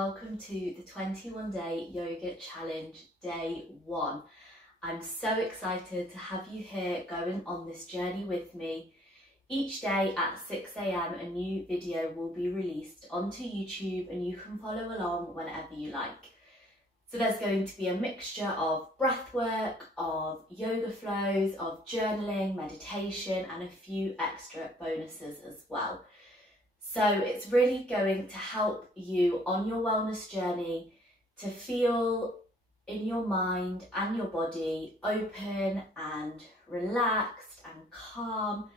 welcome to the 21-day yoga challenge day 1. I'm so excited to have you here going on this journey with me. Each day at 6 AM a new video will be released onto YouTube and you can follow along whenever you like. So there's going to be a mixture of breath work, of yoga flows, of journaling, meditation and a few extra bonuses as well. So it's really going to help you on your wellness journey to feel in your mind and your body open and relaxed and calm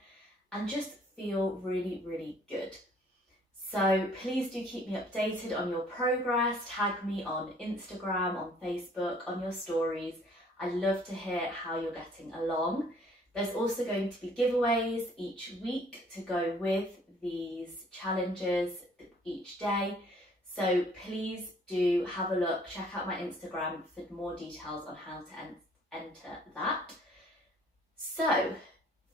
and just feel really, really good. So please do keep me updated on your progress. Tag me on Instagram, on Facebook, on your stories. I love to hear how you're getting along. There's also going to be giveaways each week to go with these challenges each day. So please do have a look, check out my Instagram for more details on how to enter that. So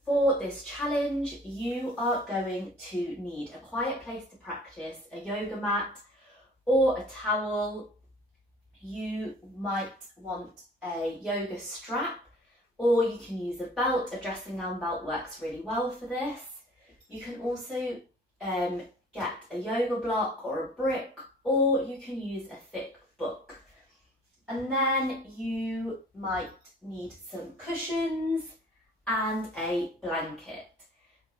for this challenge, you are going to need a quiet place to practice, a yoga mat or a towel. You might want a yoga strap, or you can use a belt. A dressing gown belt works really well for this. You can also get a yoga block or a brick, or you can use a thick book. And then you might need some cushions and a blanket.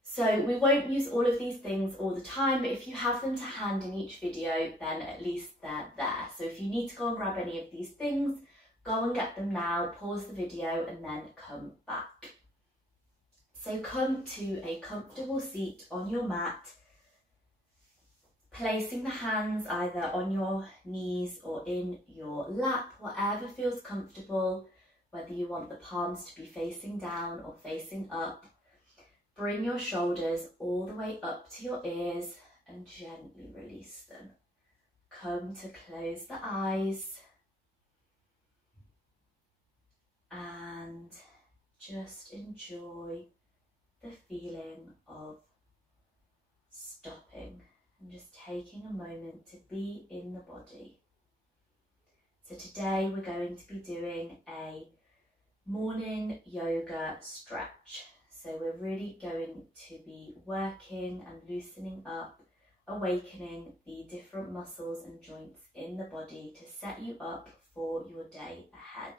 So we won't use all of these things all the time, but if you have them to hand in each video, then at least they're there. So if you need to go and grab any of these things, go and get them now, pause the video and then come back. So come to a comfortable seat on your mat, placing the hands either on your knees or in your lap, whatever feels comfortable, whether you want the palms to be facing down or facing up. Bring your shoulders all the way up to your ears and gently release them. Come to close the eyes and just enjoy the feeling of stopping and just taking a moment to be in the body. So today we're going to be doing a morning yoga stretch. So we're really going to be working and loosening up, awakening the different muscles and joints in the body to set you up for your day ahead.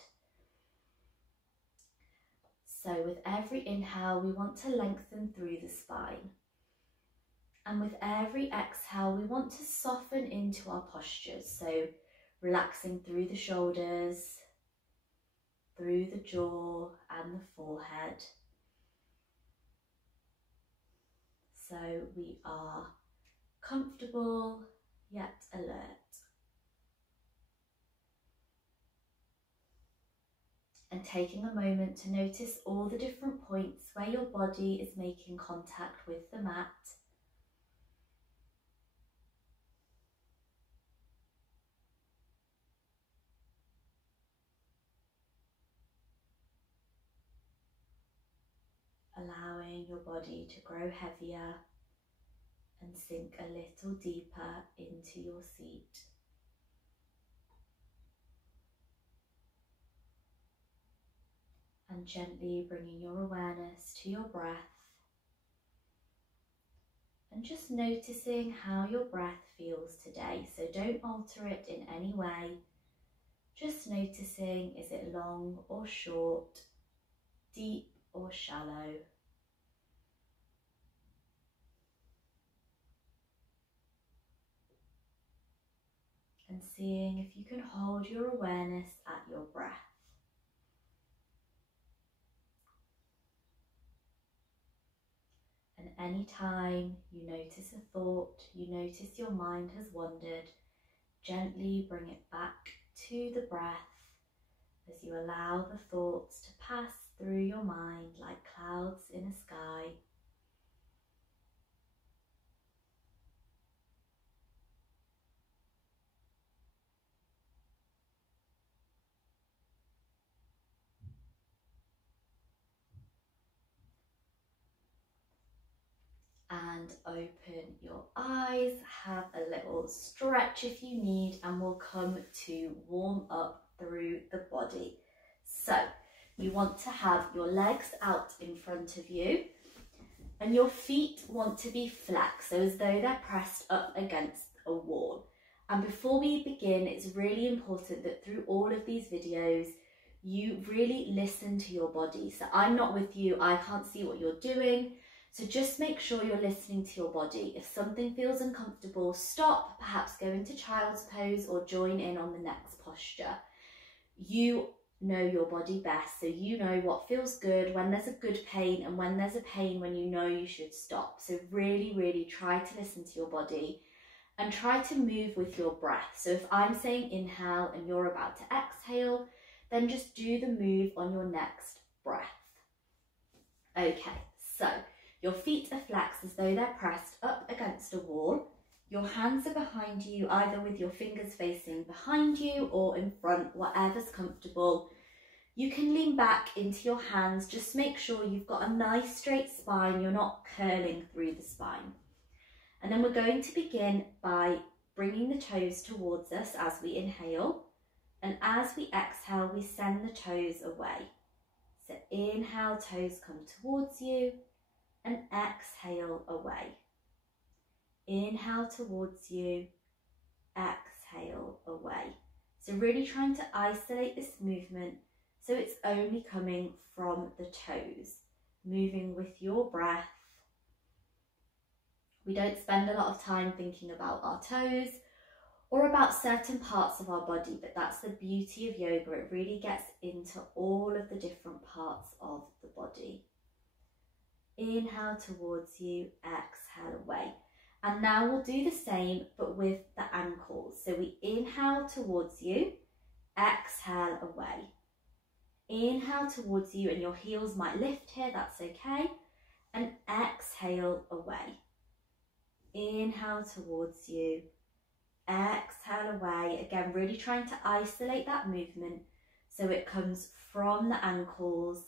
So with every inhale, we want to lengthen through the spine. And with every exhale, we want to soften into our postures. So relaxing through the shoulders, through the jaw and the forehead. So we are comfortable yet alert. And taking a moment to notice all the different points where your body is making contact with the mat. Allowing your body to grow heavier and sink a little deeper into your seat. And gently bringing your awareness to your breath and just noticing how your breath feels today. So don't alter it in any way. Just noticing, is it long or short, deep or shallow? And seeing if you can hold your awareness at your breath. And anytime you notice a thought, you notice your mind has wandered, gently bring it back to the breath as you allow the thoughts to pass through your mind like clouds in a sky. And and open your eyes. Have a little stretch if you need, and we'll come to warm up through the body. So you want to have your legs out in front of you, and your feet want to be flexed, so as though they're pressed up against a wall. And before we begin, it's really important that through all of these videos, you really listen to your body. So I'm not with you, I can't see what you're doing. So just make sure you're listening to your body. If something feels uncomfortable, stop, perhaps go into child's pose or join in on the next posture. You know your body best, so you know what feels good, when there's a good pain, and when there's a pain when you know you should stop. So really try to listen to your body and try to move with your breath. So if I'm saying inhale and you're about to exhale, then just do the move on your next breath. Okay, so your feet are flexed as though they're pressed up against a wall. Your hands are behind you, either with your fingers facing behind you or in front, whatever's comfortable. You can lean back into your hands, just make sure you've got a nice straight spine, you're not curling through the spine. And then we're going to begin by bringing the toes towards us as we inhale, and as we exhale, we send the toes away. So inhale, toes come towards you, and exhale away. Inhale towards you, exhale away. So really trying to isolate this movement so it's only coming from the toes, moving with your breath. We don't spend a lot of time thinking about our toes or about certain parts of our body, but that's the beauty of yoga. It really gets into all of the different parts of the body. Inhale towards you, exhale away. And now we'll do the same, but with the ankles. So we inhale towards you, exhale away. Inhale towards you, and your heels might lift here, that's okay. And exhale away. Inhale towards you, exhale away. Again, really trying to isolate that movement so it comes from the ankles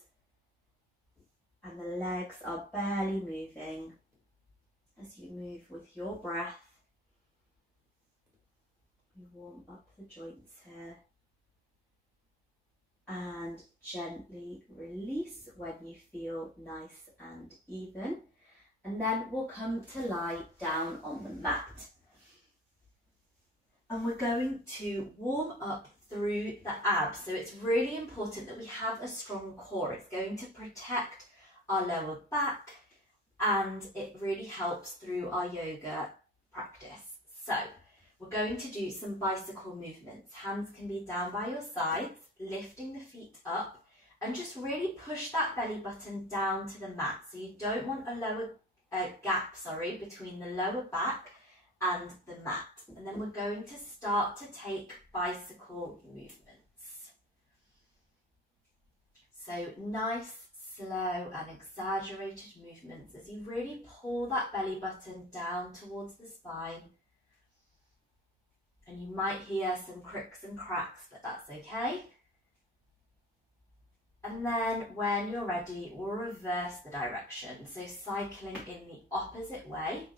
and the legs are barely moving. As you move with your breath, you warm up the joints here and gently release when you feel nice and even. And then we'll come to lie down on the mat. And we're going to warm up through the abs. So it's really important that we have a strong core. It's going to protect our lower back, and it really helps through our yoga practice. So we're going to do some bicycle movements. Hands can be down by your sides, lifting the feet up, and just really push that belly button down to the mat. So you don't want a gap between the lower back and the mat. And then we're going to start to take bicycle movements. So nice, slow and exaggerated movements as you really pull that belly button down towards the spine. And you might hear some cricks and cracks, but that's okay. And then when you're ready, we'll reverse the direction. So cycling in the opposite way.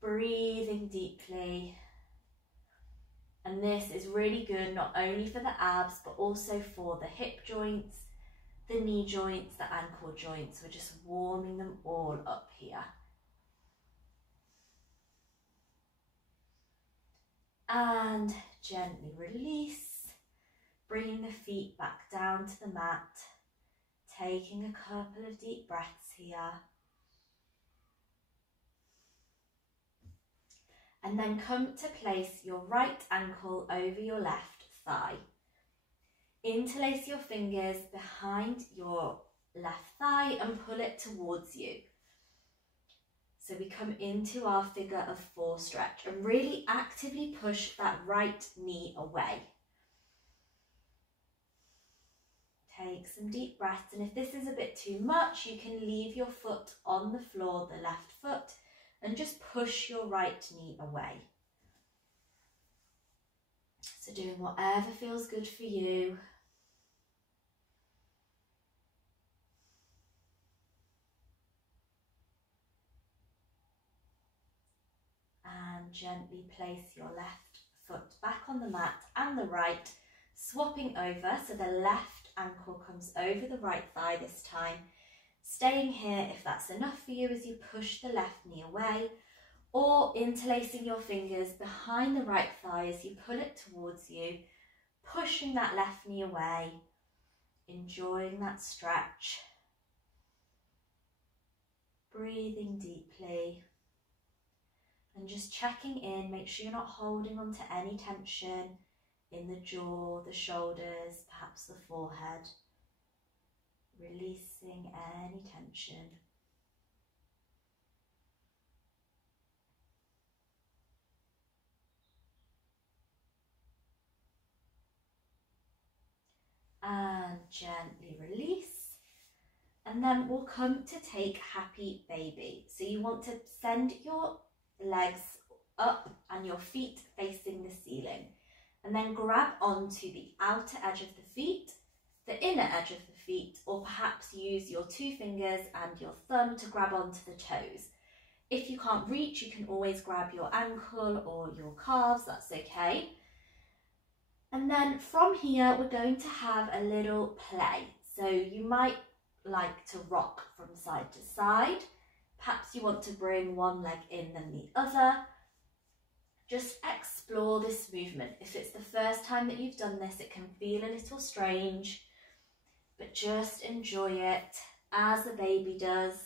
Breathing deeply. And this is really good not only for the abs, but also for the hip joints, the knee joints, the ankle joints. We're just warming them all up here. And gently release. Bringing the feet back down to the mat, taking a couple of deep breaths here. And then come to place your right ankle over your left thigh. Interlace your fingers behind your left thigh and pull it towards you. So we come into our figure of 4 stretch and really actively push that right knee away. Take some deep breaths, and if this is a bit too much, you can leave your foot on the floor, the left foot, and just push your right knee away. So doing whatever feels good for you. and gently place your left foot back on the mat and the right, swapping over so the left ankle comes over the right thigh this time. Staying here if that's enough for you as you push the left knee away, or interlacing your fingers behind the right thigh as you pull it towards you, pushing that left knee away, enjoying that stretch, breathing deeply and just checking in. Make sure you're not holding on to any tension in the jaw, the shoulders, perhaps the forehead. Releasing any tension. And gently release. And then we'll come to take happy baby. So you want to send your legs up and your feet facing the ceiling. And then grab onto the outer edge of the feet, the inner edge of the feet, or perhaps use your 2 fingers and your thumb to grab onto the toes. If you can't reach, you can always grab your ankle or your calves, that's okay. And then from here, we're going to have a little play. So you might like to rock from side to side. Perhaps you want to bring one leg in then the other. Just explore this movement. If it's the first time that you've done this, it can feel a little strange, but just enjoy it as a baby does.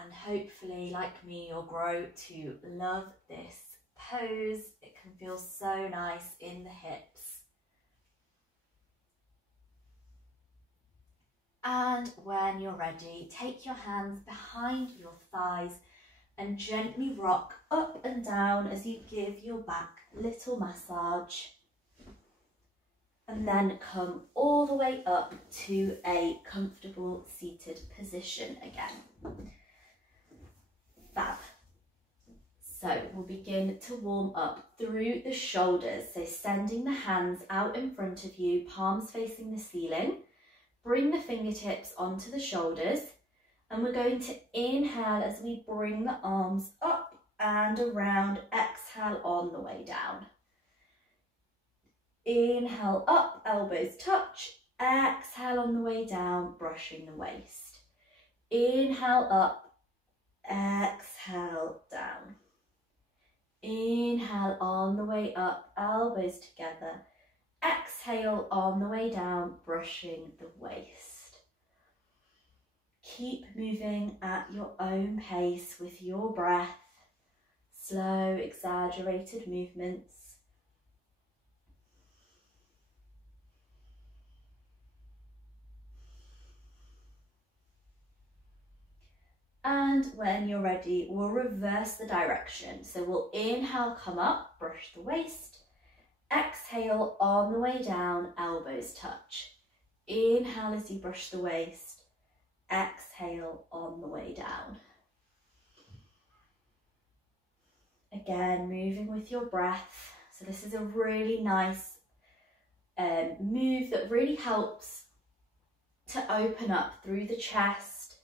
And hopefully, like me, you'll grow to love this pose. It can feel so nice in the hips. And when you're ready, take your hands behind your thighs and gently rock up and down as you give your back a little massage. And then come all the way up to a comfortable seated position again. Fab. So we'll begin to warm up through the shoulders. So sending the hands out in front of you, palms facing the ceiling. Bring the fingertips onto the shoulders. And we're going to inhale as we bring the arms up and around. Exhale on the way down. Inhale up, elbows touch. Exhale on the way down, brushing the waist. Inhale up, exhale down. Inhale on the way up, elbows together. Exhale on the way down, brushing the waist. Keep moving at your own pace with your breath. Slow, exaggerated movements. And when you're ready, we'll reverse the direction. So we'll inhale, come up, brush the waist. Exhale on the way down, elbows touch. Inhale as you brush the waist. Exhale on the way down. Again, moving with your breath. So this is a really nice move that really helps to open up through the chest,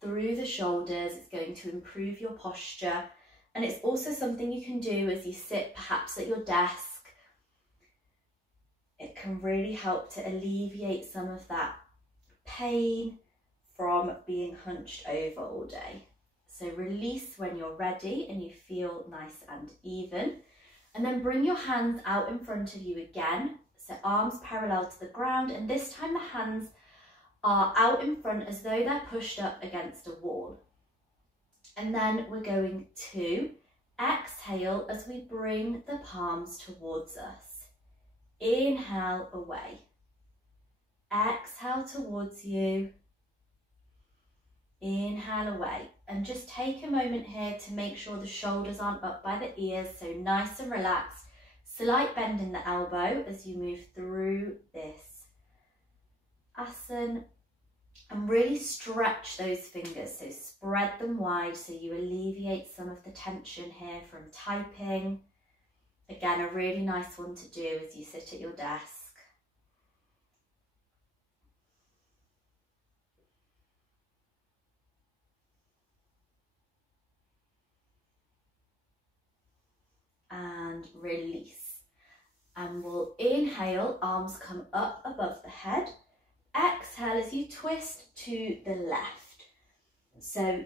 through the shoulders. It's going to improve your posture, and it's also something you can do as you sit perhaps at your desk. It can really help to alleviate some of that pain from being hunched over all day. So release when you're ready and you feel nice and even, and then bring your hands out in front of you again. So arms parallel to the ground, and this time the hands are out in front as though they're pushed up against a wall. And then we're going to exhale as we bring the palms towards us. Inhale away. Exhale towards you. Inhale away. And just take a moment here to make sure the shoulders aren't up by the ears, so nice and relaxed. Slight bend in the elbow as you move through this asana. And really stretch those fingers, so spread them wide so you alleviate some of the tension here from typing. Again, a really nice one to do as you sit at your desk. and release. And we'll inhale, arms come up above the head. Exhale as you twist to the left. So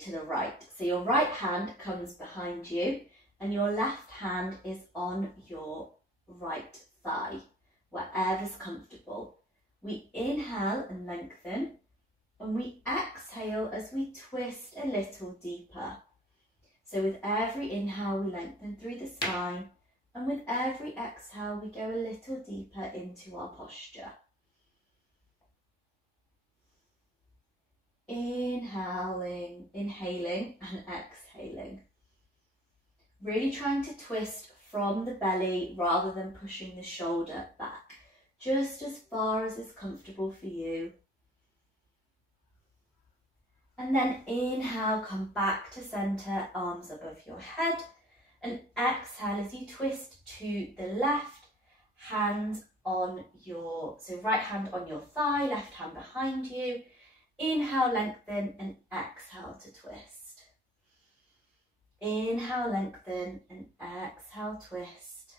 to the right. So your right hand comes behind you and your left hand is on your right thigh, wherever's comfortable. We inhale and lengthen, and we exhale as we twist a little deeper. So with every inhale, we lengthen through the spine, and with every exhale, we go a little deeper into our posture. Inhaling and exhaling. Really trying to twist from the belly rather than pushing the shoulder back, just as far as is comfortable for you. And then inhale, come back to center, arms above your head, and exhale as you twist to the left, hands on right hand on your thigh, left hand behind you. Inhale, lengthen, and exhale to twist. Inhale, lengthen, and exhale, twist.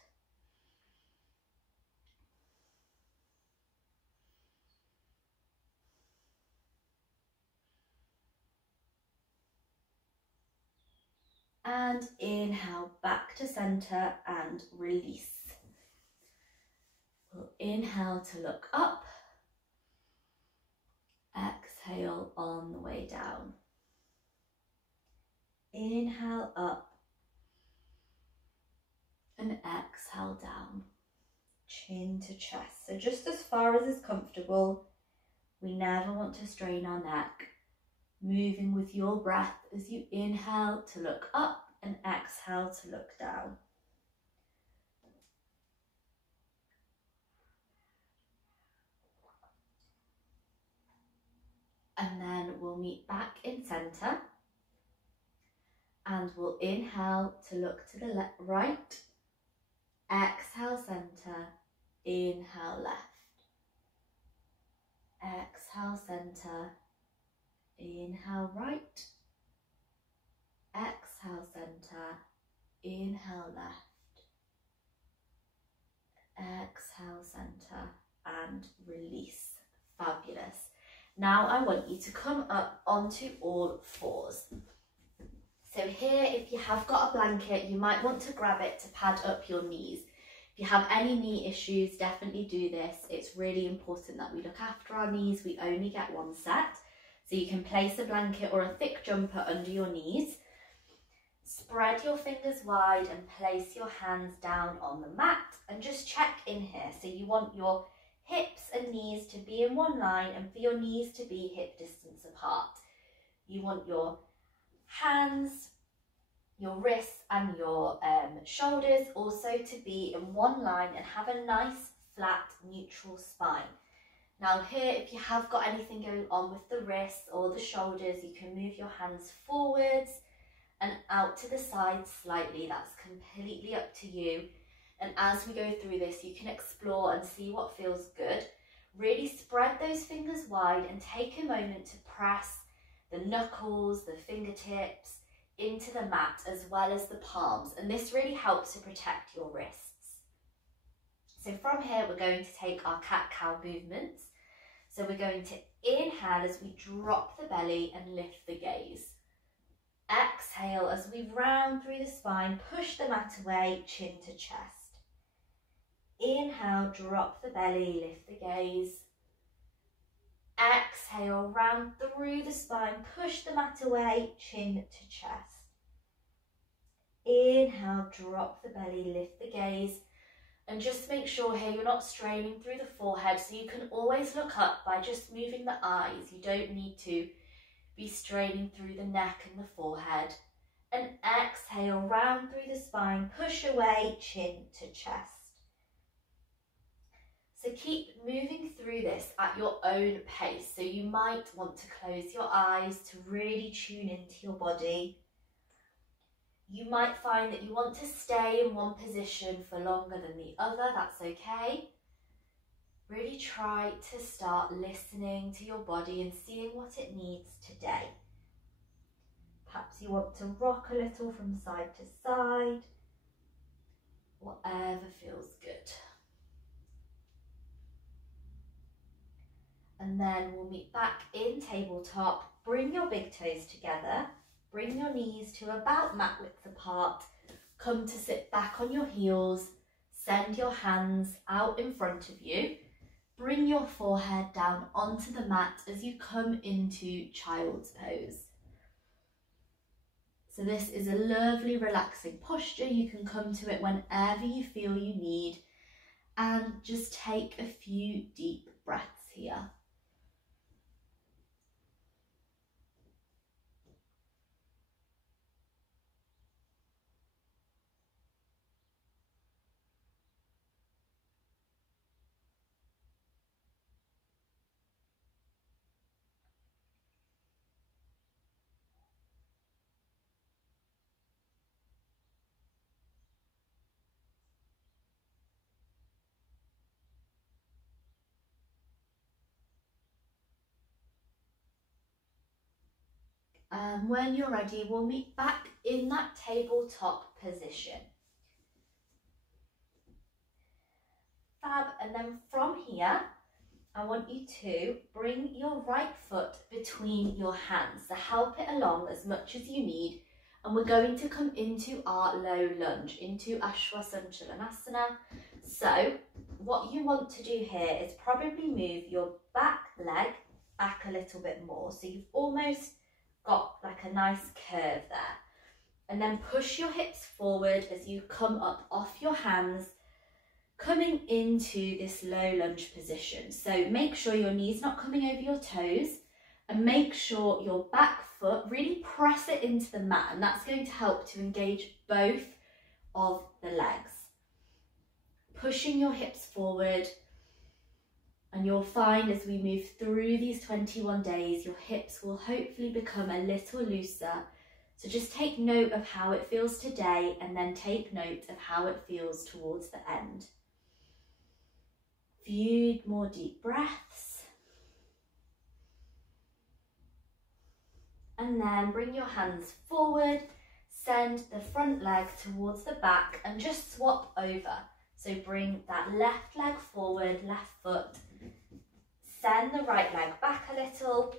And inhale, back to center and release. We'll inhale to look up. Exhale on the way down. Inhale up and exhale down, chin to chest. So just as far as is comfortable. We never want to strain our neck. Moving with your breath as you inhale to look up and exhale to look down. And then we'll meet back in center. And we'll inhale to look to the right. Exhale, center. Inhale, left. Exhale, center. Inhale, right. Exhale, center. Inhale, left. Exhale, center. And release. Fabulous. Now I want you to come up onto all fours. So here, if you have got a blanket, you might want to grab it to pad up your knees. If you have any knee issues, definitely do this. It's really important that we look after our knees. We only get one set. So you can place a blanket or a thick jumper under your knees. Spread your fingers wide and place your hands down on the mat and just check in here. So you want your hips and knees to be in one line and for your knees to be hip distance apart. You want your hands, your wrists and your shoulders also to be in one line and have a nice flat neutral spine. Now here, if you have got anything going on with the wrists or the shoulders, you can move your hands forwards and out to the side slightly. That's completely up to you. And as we go through this, you can explore and see what feels good. Really spread those fingers wide and take a moment to press the knuckles, the fingertips into the mat as well as the palms. And this really helps to protect your wrists. So from here, we're going to take our cat-cow movements. So we're going to inhale as we drop the belly and lift the gaze. Exhale as we round through the spine, push the mat away, chin to chest. Inhale, drop the belly, lift the gaze. Exhale, round through the spine, push the mat away, chin to chest. Inhale, drop the belly, lift the gaze. And just make sure here you're not straining through the forehead, so you can always look up by just moving the eyes. You don't need to be straining through the neck and the forehead. And exhale, round through the spine, push away, chin to chest. So keep moving through this at your own pace. So you might want to close your eyes to really tune into your body. You might find that you want to stay in one position for longer than the other. That's okay. Really try to start listening to your body and seeing what it needs today. Perhaps you want to rock a little from side to side. whatever feels good. And then we'll meet back in tabletop. Bring your big toes together, bring your knees to about mat width apart, come to sit back on your heels, send your hands out in front of you, bring your forehead down onto the mat as you come into child's pose. So this is a lovely relaxing posture. You can come to it whenever you feel you need, and just take a few deep breaths here. And when you're ready, we'll meet back in that tabletop position. Fab, and then from here, I want you to bring your right foot between your hands, so help it along as much as you need, and we're going to come into our low lunge, into Ashwasanchalanasana. So what you want to do here is probably move your back leg back a little bit more, so you've almost got like a nice curve there, and then push your hips forward as you come up off your hands, coming into this low lunge position. So make sure your knees not coming over your toes, and make sure your back foot, really press it into the mat, and that's going to help to engage both of the legs. Pushing your hips forward, and you'll find as we move through these 21 days, your hips will hopefully become a little looser. So just take note of how it feels today, and then take note of how it feels towards the end. Few more deep breaths. And then bring your hands forward, send the front leg towards the back, and just swap over. So bring that left leg forward, left foot, send the right leg back a little,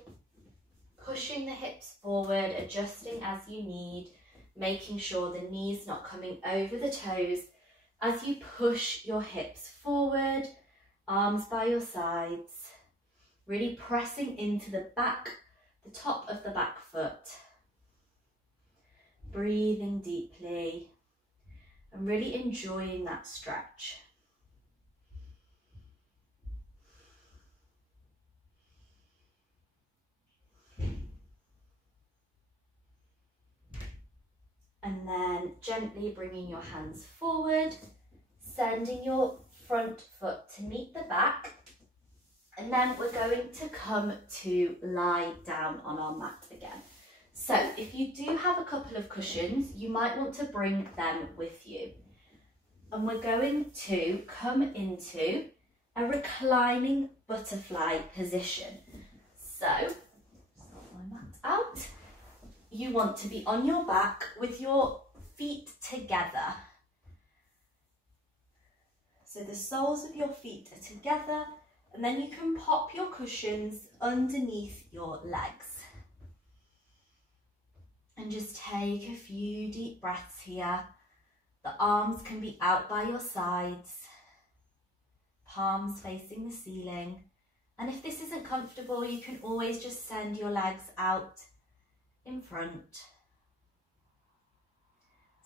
pushing the hips forward, adjusting as you need, making sure the knees not coming over the toes as you push your hips forward, arms by your sides, really pressing into the back, the top of the back foot, breathing deeply and really enjoying that stretch. And then gently bringing your hands forward, sending your front foot to meet the back. And then we're going to come to lie down on our mat again. So if you do have a couple of cushions, you might want to bring them with you. And we're going to come into a reclining butterfly position. So, start my mat out. You want to be on your back with your feet together. So the soles of your feet are together, and then you can pop your cushions underneath your legs. And just take a few deep breaths here. The arms can be out by your sides, palms facing the ceiling. And if this isn't comfortable, you can always just send your legs out in front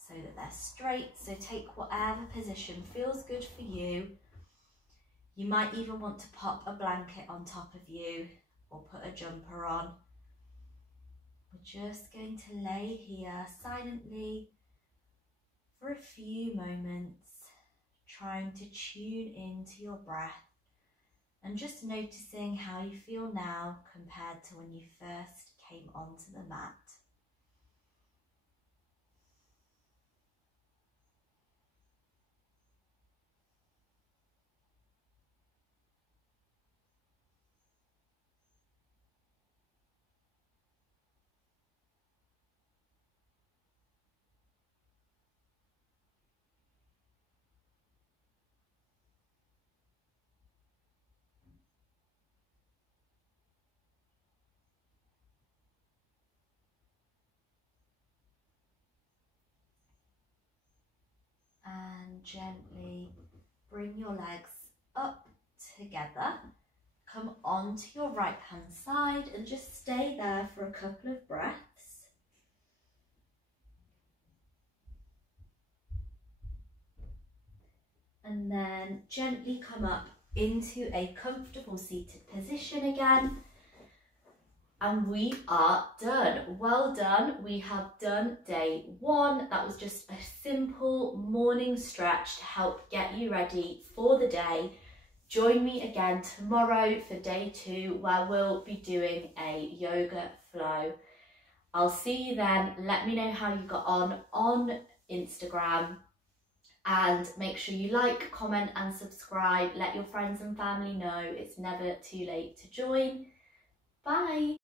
so that they're straight. So take whatever position feels good for you. You might even want to pop a blanket on top of you or put a jumper on. We're just going to lay here silently for a few moments, trying to tune into your breath and just noticing how you feel now compared to when you first came onto the mat. gently bring your legs up together. Come onto your right hand side and just stay there for a couple of breaths. And then gently come up into a comfortable seated position again. And we are done. Well done. We have done day 1. That was just a simple morning stretch to help get you ready for the day. Join me again tomorrow for day 2, where we'll be doing a yoga flow. I'll see you then. Let me know how you got on Instagram, and make sure you like, comment and subscribe. Let your friends and family know it's never too late to join. Bye.